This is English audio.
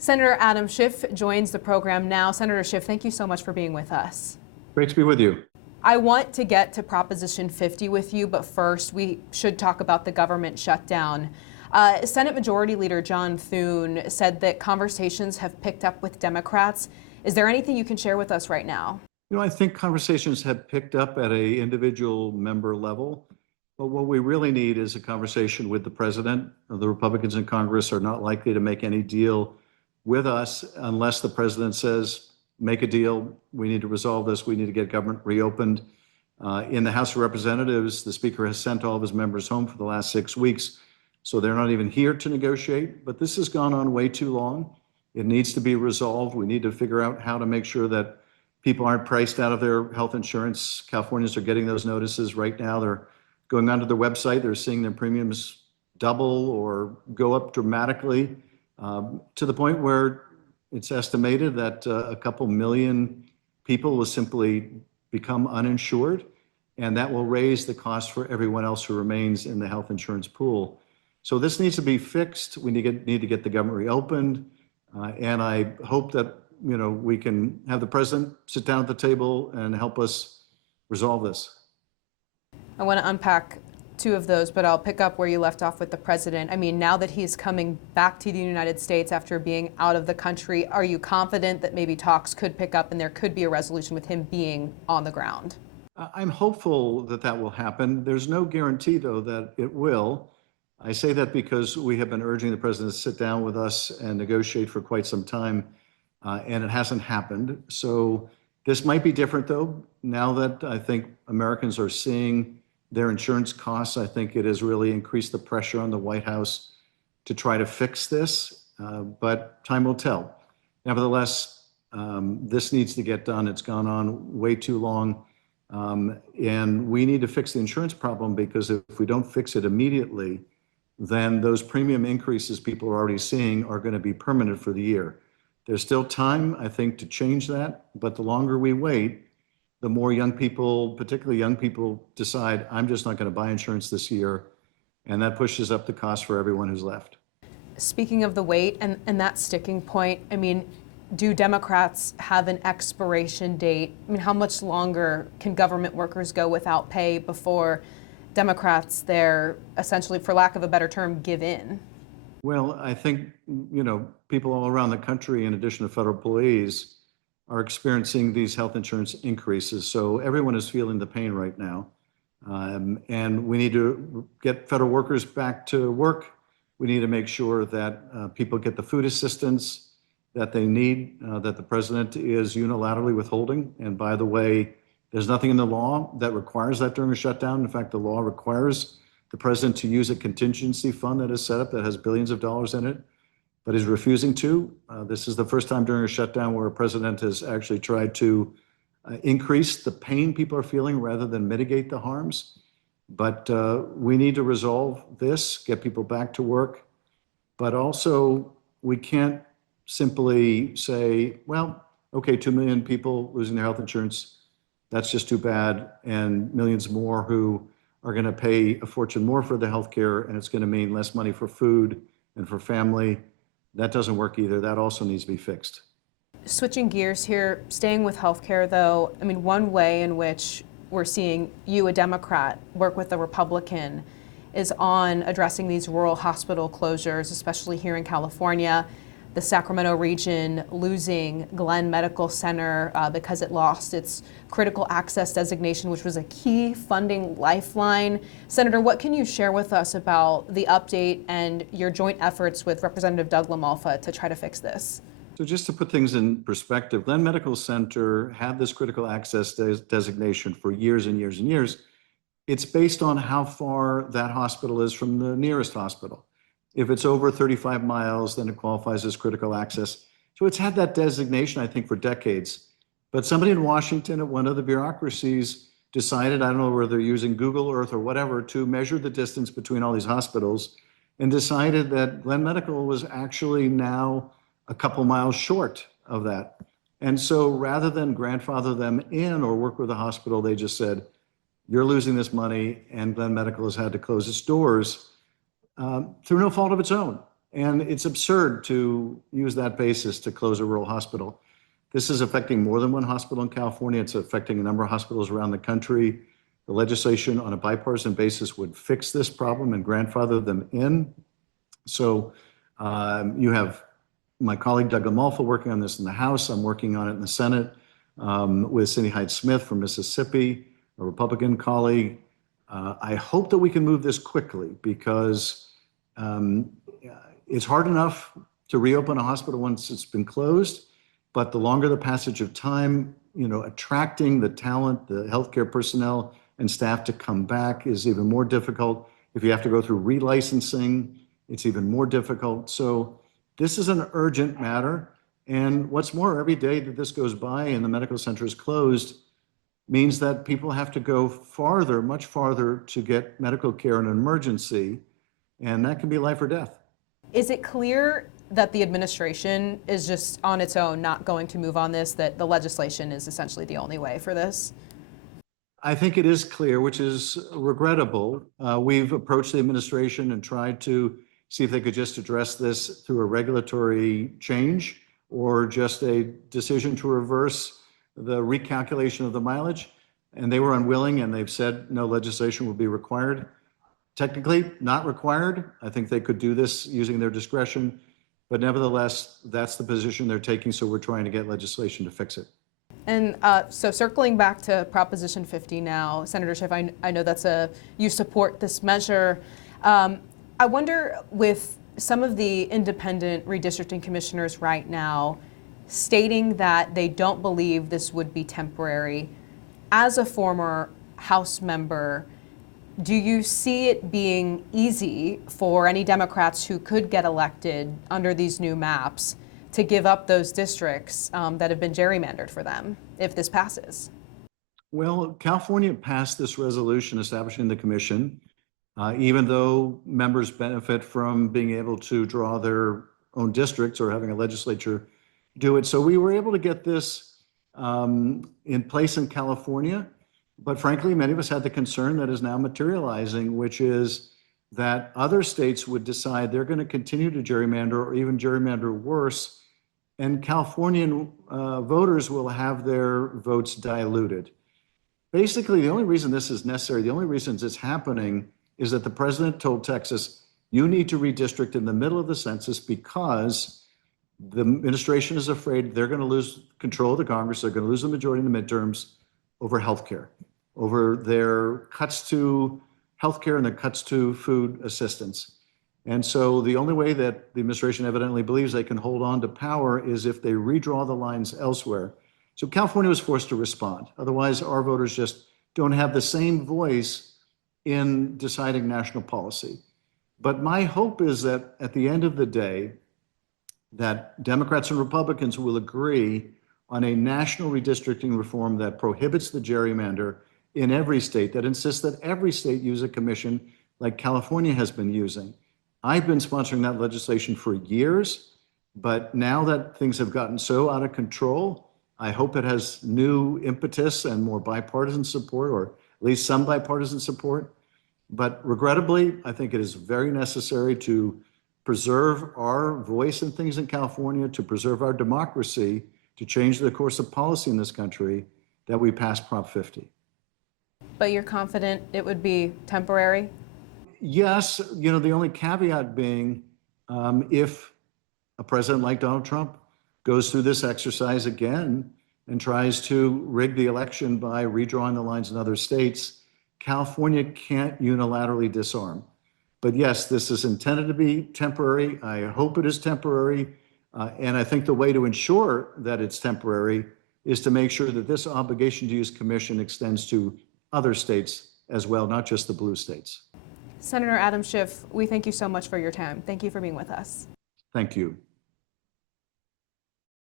Senator Adam Schiff joins the program now. Senator Schiff, thank you so much for being with us. Great to be with you. I want to get to Proposition 50 with you, but first we should talk about the government shutdown. Senate Majority Leader John Thune said that conversations have picked up with Democrats. Is there anything you can share with us right now? I think conversations have picked up at an individual member level, but what we really need is a conversation with the president. The Republicans in Congress are not likely to make any deal with us unless the president says, make a deal. We need to resolve this. We need to get government reopened. In the House of Representatives, the Speaker has sent all of his members home for the last 6 weeks, so they're not even here to negotiate. But this has gone on way too long. It needs to be resolved. We need to figure out how to make sure that people aren't priced out of their health insurance. Californians are getting those notices right now. They're going onto their website. They're seeing their premiums double or go up dramatically to the point where it's estimated that a couple million people will simply become uninsured, and that will raise the cost for everyone else who remains in the health insurance pool. So this needs to be fixed. We need to get the government reopened, and I hope that we can have the president sit down at the table and help us resolve this. I want to unpack two of those, but I'll pick up where you left off with the president. I mean, now that he's coming back to the United States after being out of the country, are you confident that maybe talks could pick up and there could be a resolution with him being on the ground? I'm hopeful that that will happen. There's no guarantee, though, that it will. I say that because we have been urging the president to sit down with us and negotiate for quite some time, and it hasn't happened. So this might be different, though, now that I think Americans are seeing their insurance costs. I think it has really increased the pressure on the White House to try to fix this, but time will tell. Nevertheless, this needs to get done. It's gone on way too long, and we need to fix the insurance problem, because if we don't fix it immediately, then those premium increases people are already seeing are going to be permanent for the year. There's still time, I think, to change that, but the longer we wait, the more young people, particularly young people, decide, I'm just not going to buy insurance this year. And that pushes up the cost for everyone who's left. Speaking of the wait and that sticking point, I mean, do Democrats have an expiration date? I mean, how much longer can government workers go without pay before Democrats, they're essentially, for lack of a better term, give in? Well, I think, people all around the country, in addition to federal employees, are experiencing these health insurance increases. So everyone is feeling the pain right now. And we need to get federal workers back to work. We need to make sure that people get the food assistance that they need, that the president is unilaterally withholding. And by the way, there's nothing in the law that requires that during a shutdown. In fact, the law requires the president to use a contingency fund that is set up that has billions of dollars in it, but is refusing to. This is the first time during a shutdown where a president has actually tried to increase the pain people are feeling rather than mitigate the harms. But we need to resolve this, get people back to work. But also, we can't simply say, well, okay, 2 million people losing their health insurance, that's just too bad, and millions more who are going to pay a fortune more for the health care, and it's going to mean less money for food and for family. That doesn't work either. That also needs to be fixed. Switching gears here, staying with healthcare though, I mean, one way in which we're seeing you, a Democrat, work with a Republican is on addressing these rural hospital closures, especially here in California. The Sacramento region losing Glenn Medical Center because it lost its critical access designation, which was a key funding lifeline. Senator, what can you share with us about the update and your joint efforts with Representative Doug LaMalfa to try to fix this? So just to put things in perspective, Glenn Medical Center had this critical access designation for years and years and years. It's based on how far that hospital is from the nearest hospital. If it's over 35 miles, then it qualifies as critical access. So it's had that designation, I think, for decades. But somebody in Washington at one of the bureaucracies decided, I don't know whether they're using Google Earth or whatever, to measure the distance between all these hospitals, and decided that Glenn Medical was actually now a couple miles short of that. And so rather than grandfather them in or work with the hospital, they just said, you're losing this money, and Glenn Medical has had to close its doors through no fault of its own. And it's absurd to use that basis to close a rural hospital. This is affecting more than one hospital in California. It's affecting a number of hospitals around the country. The legislation on a bipartisan basis would fix this problem and grandfather them in. So you have my colleague Doug Amalfa working on this in the House. I'm working on it in the Senate with Cindy Hyde-Smith from Mississippi, a Republican colleague. I hope that we can move this quickly because it's hard enough to reopen a hospital once it's been closed, but the longer the passage of time, attracting the talent, the healthcare personnel and staff to come back is even more difficult. If you have to go through relicensing, it's even more difficult. So this is an urgent matter. And what's more, every day that this goes by and the medical center is closed means that people have to go farther, much farther to get medical care in an emergency. And that can be life or death. Is it clear that the administration is just on its own not going to move on this, that the legislation is essentially the only way for this? I think it is clear, which is regrettable. We've approached the administration and tried to see if they could just address this through a regulatory change or just a decision to reverse the recalculation of the mileage. And they were unwilling, and they've said no legislation will be required. Technically not required. I think they could do this using their discretion, but nevertheless, that's the position they're taking. So we're trying to get legislation to fix it. And so circling back to Proposition 50 now, Senator Schiff, I know you support this measure. I wonder, with some of the independent redistricting commissioners right now stating that they don't believe this would be temporary, as a former House member, do you see it being easy for any Democrats who could get elected under these new maps to give up those districts that have been gerrymandered for them if this passes? Well, California passed this resolution establishing the commission, even though members benefit from being able to draw their own districts or having a legislature do it. So we were able to get this in place in California. But frankly, many of us had the concern that is now materializing, which is that other states would decide they're going to continue to gerrymander or even gerrymander worse, and Californian voters will have their votes diluted. Basically, the only reason this is necessary, the only reasons it's happening is that the president told Texas, you need to redistrict in the middle of the census because the administration is afraid they're going to lose control of the Congress, they're going to lose the majority in the midterms over healthcare, over their cuts to healthcare and their cuts to food assistance. And so the only way that the administration evidently believes they can hold on to power is if they redraw the lines elsewhere. So California was forced to respond. Otherwise, our voters just don't have the same voice in deciding national policy. But my hope is that at the end of the day, that Democrats and Republicans will agree on a national redistricting reform that prohibits the gerrymander in every state, that insists that every state use a commission like California has been using. I've been sponsoring that legislation for years, but now that things have gotten so out of control, I hope it has new impetus and more bipartisan support, or at least some bipartisan support. But regrettably, I think it is very necessary to preserve our voice in things in California, to preserve our democracy, to change the course of policy in this country, that we pass Prop 50. But you're confident it would be temporary? Yes, the only caveat being if a president like Donald Trump goes through this exercise again and tries to rig the election by redrawing the lines in other states, California can't unilaterally disarm. But yes, this is intended to be temporary. I hope it is temporary. And I think the way to ensure that it's temporary is to make sure that this obligation to use commission extends to other states as well, not just the blue states. Senator Adam Schiff, we thank you so much for your time. Thank you for being with us. Thank you.